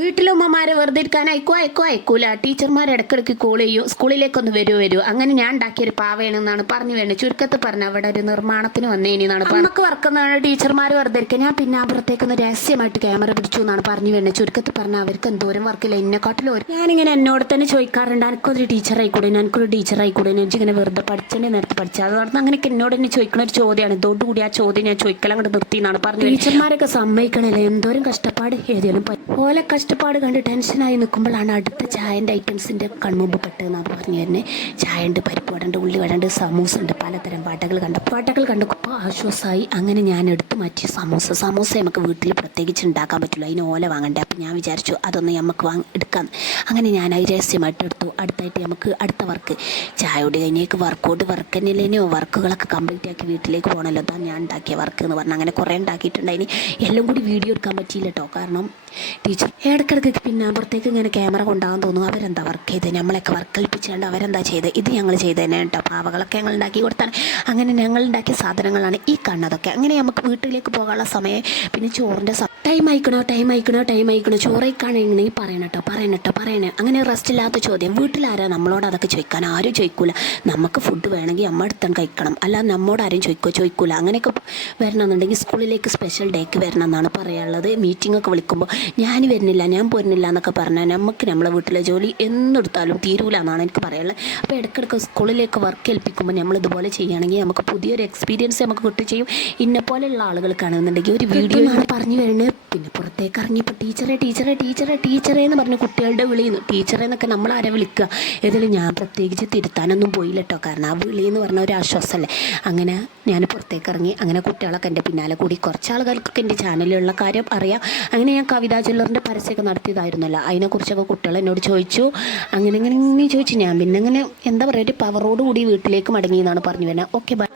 വീട്ടിലുമ്മമാരെ വെറുതെ ഇരിക്കാൻ അയക്കൂല. ടീച്ചർമാർ ഇടയ്ക്കിടയ്ക്ക് കോൾ ചെയ്യും, സ്കൂളിലേക്കൊന്ന് വരൂ. അങ്ങനെ ഞാൻ ഉണ്ടാക്കിയൊരു പാവയാണെന്നാണ് പറഞ്ഞു വേണ്ടത്. ചുരുക്കത്ത് പറഞ്ഞ അവിടെ ഒരു നിർമ്മാണത്തിന് വന്നേനാണ്. നമുക്ക് വർക്കുന്നതാണ് ടീച്ചർമാർ വെറുതെ ഇരിക്കുക. ഞാൻ പിന്നെ അപ്പുറത്തേക്കൊന്ന് രഹസ്യമായിട്ട് ക്യാമറ പിടിച്ചു എന്നാണ് പറഞ്ഞു വേണ്ടത്. ചുരുക്കത്ത് പറഞ്ഞാൽ അവർക്ക് എന്തോരം വർക്കില്ല, എന്നെക്കാട്ടിലും ഞാനിങ്ങനെ എന്നോട് തന്നെ ചോദിക്കാറുണ്ട്, എനിക്കൊരു ടീച്ചർ ആയിക്കൂടെ, എനിക്കിങ്ങനെ വെറുതെ പഠിച്ചതിൻ്റെ നേരത്തെ പഠിച്ചത് അത് നടന്ന് അങ്ങനെയൊക്കെ എന്നോട് തന്നെ ചോദിക്കുന്ന ഒരു ചോദ്യമാണ്. ഇതോടുകൂടി ആ ചോദ്യം ഞാൻ ചോദിക്കൽ അങ്ങോട്ട് നിർത്തി എന്നാണ് പറഞ്ഞത്. ടീച്ചർമാരൊക്കെ സമ്മതിക്കണല്ലേ, എന്തോരം കഷ്ടപ്പാട്. ഏതായാലും ഓലെ കഷ്ടപ്പാട് കണ്ട് ടെൻഷനായി നിൽക്കുമ്പോഴാണ് അടുത്ത ചായൻ്റെ ഐറ്റംസിൻ്റെ കൺമുമ്പ് പെട്ടെന്നാണ് പറഞ്ഞു തന്നെ. ചായ ഉണ്ട്, പരിപ്പ് വടണ്ട്, ഉള്ളി വടണ്ട്, സമൂസ ഉണ്ട്, പലതരം പാട്ടകൾ കണ്ടപ്പോൾ ആശ്വാസമായി. അങ്ങനെ ഞാൻ എടുത്ത് മാറ്റി സമൂസ നമുക്ക് വീട്ടിൽ പ്രത്യേകിച്ച് ഉണ്ടാക്കാൻ പറ്റില്ല, അതിന് ഓല വാങ്ങണ്ടേ. അപ്പം ഞാൻ വിചാരിച്ചു അതൊന്ന് നമുക്ക് എടുക്കാം. അങ്ങനെ ഞാൻ അത് രഹസ്യമായിട്ട് എടുത്തു. അടുത്തായിട്ട് നമുക്ക് അടുത്ത വർക്ക് ചായയോട് കഴിഞ്ഞേക്ക് വർക്ക് തന്നെയല്ലേനോ, വർക്കുകളൊക്കെ കംപ്ലീറ്റ് ആക്കി വീട്ടിലേക്ക് പോകണമല്ലോ. അതാണ് ഞാൻ ഉണ്ടാക്കിയ വർക്ക് എന്ന് പറഞ്ഞാൽ അങ്ങനെ കുറേ ഉണ്ടാക്കിയിട്ടുണ്ടായിന്. എല്ലാം കൂടി വീഡിയോ എടുക്കാൻ പറ്റിയില്ല കേട്ടോ, കാരണം ടീച്ചർ ഇടയ്ക്കിടയ്ക്ക് പിന്നെ അപ്പുറത്തേക്ക് ഇങ്ങനെ ക്യാമറ കൊണ്ടാകാൻ തോന്നുന്നു. അവരെന്താ വർക്ക് ചെയ്ത് നമ്മളൊക്കെ വർക്ക് കളിപ്പിച്ചുകൊണ്ട് അവരെന്താ ചെയ്ത്, ഇത് ഞങ്ങൾ ചെയ്ത് തന്നെ കേട്ടോ. പാവകളൊക്കെ ഞങ്ങൾ ഉണ്ടാക്കി കൊടുത്താണ്. അങ്ങനെ ഞങ്ങൾ ഉണ്ടാക്കിയ സാധനങ്ങളാണ് ഈ കാണുന്നതൊക്കെ. അങ്ങനെ നമുക്ക് വീട്ടിലേക്ക് പോകാനുള്ള സമയം. പിന്നെ ചോറിൻ്റെ ടൈം ആയിക്കണോ ചോറേക്കാണെങ്കിൽ പറയണേ. അങ്ങനെ റെസ്റ്റ് ഇല്ലാത്ത ചോദ്യം. വീട്ടിലാരാ നമ്മളോട് അതൊക്കെ ചോദിക്കാൻ? ആരും ചോദിക്കൂല. നമുക്ക് ഫുഡ് വേണമെങ്കിൽ അമ്മ അടുത്തം കഴിക്കണം, അല്ലാതെ നമ്മോട് ആരും ചോദിക്കൂല. അങ്ങനെയൊക്കെ വരണമെന്നുണ്ടെങ്കിൽ സ്കൂളിലേക്ക് സ്പെഷ്യൽ ഡേക്ക് വരണം എന്നാണ് പറയാനുള്ളത്. മീറ്റിംഗ് ഒക്കെ വിളിക്കുമ്പോൾ ഞാൻ പോരുന്നില്ല എന്നൊക്കെ പറഞ്ഞാൽ നമുക്ക് നമ്മളെ വീട്ടിലെ ജോലി എന്നെടുത്താലും തീരൂല എന്നാണ് എനിക്ക് പറയാനുള്ളത്. അപ്പോൾ ഇടയ്ക്കിടയ്ക്ക് സ്കൂളിലേക്ക് വർക്ക് ഏൽപ്പിക്കുമ്പോൾ നമ്മൾ ഇതുപോലെ ചെയ്യുകയാണെങ്കിൽ നമുക്ക് പുതിയൊരു എക്സ്പീരിയൻസ് നമുക്ക് കിട്ടുകയും ചെയ്യും. ഇന്നെപ്പോലെയുള്ള ആളുകൾ കാണുന്നുണ്ടെങ്കിൽ ഒരു വീഡിയോ പറഞ്ഞു വരുന്നത്. പിന്നെ പുറത്തേക്ക് ഇറങ്ങിയപ്പോൾ ടീച്ചറേ എന്ന് പറഞ്ഞ കുട്ടികളുടെ വിളിയുന്നു. ടീച്ചറേ എന്നൊക്കെ നമ്മളാരെ വിളിക്കുക. ഏതായാലും ഞാൻ പ്രത്യേകിച്ച് തിരുത്താനൊന്നും പോയില്ല കേട്ടോ, കാരണം ആ വിളി എന്ന് പറഞ്ഞ ഒരു ആശ്വാസമല്ലേ. അങ്ങനെ ഞാൻ പുറത്തേക്ക് ഇറങ്ങി. അങ്ങനെ കുട്ടികളൊക്കെ എൻ്റെ പിന്നാലെ കൂടി. കുറച്ച് ആളുകൾക്കൊക്കെ എൻ്റെ ചാനലിലുള്ള കാര്യം അറിയാം. അങ്ങനെ ഞാൻ കവിതാ ജ്വല്ലറിൻ്റെ പരസ്യമൊക്കെ നടത്തിയതായിരുന്നല്ലോ, അതിനെക്കുറിച്ചൊക്കെ കുട്ടികൾ എന്നോട് ചോദിച്ചു. അങ്ങനെ ചോദിച്ചു. ഞാൻ പിന്നെ അങ്ങനെ എന്താ പറയുക, ഒരു പവറോട് കൂടി വീട്ടിലേക്ക് മടങ്ങി എന്നാണ് പറഞ്ഞു വരുന്നത്. Okay bye.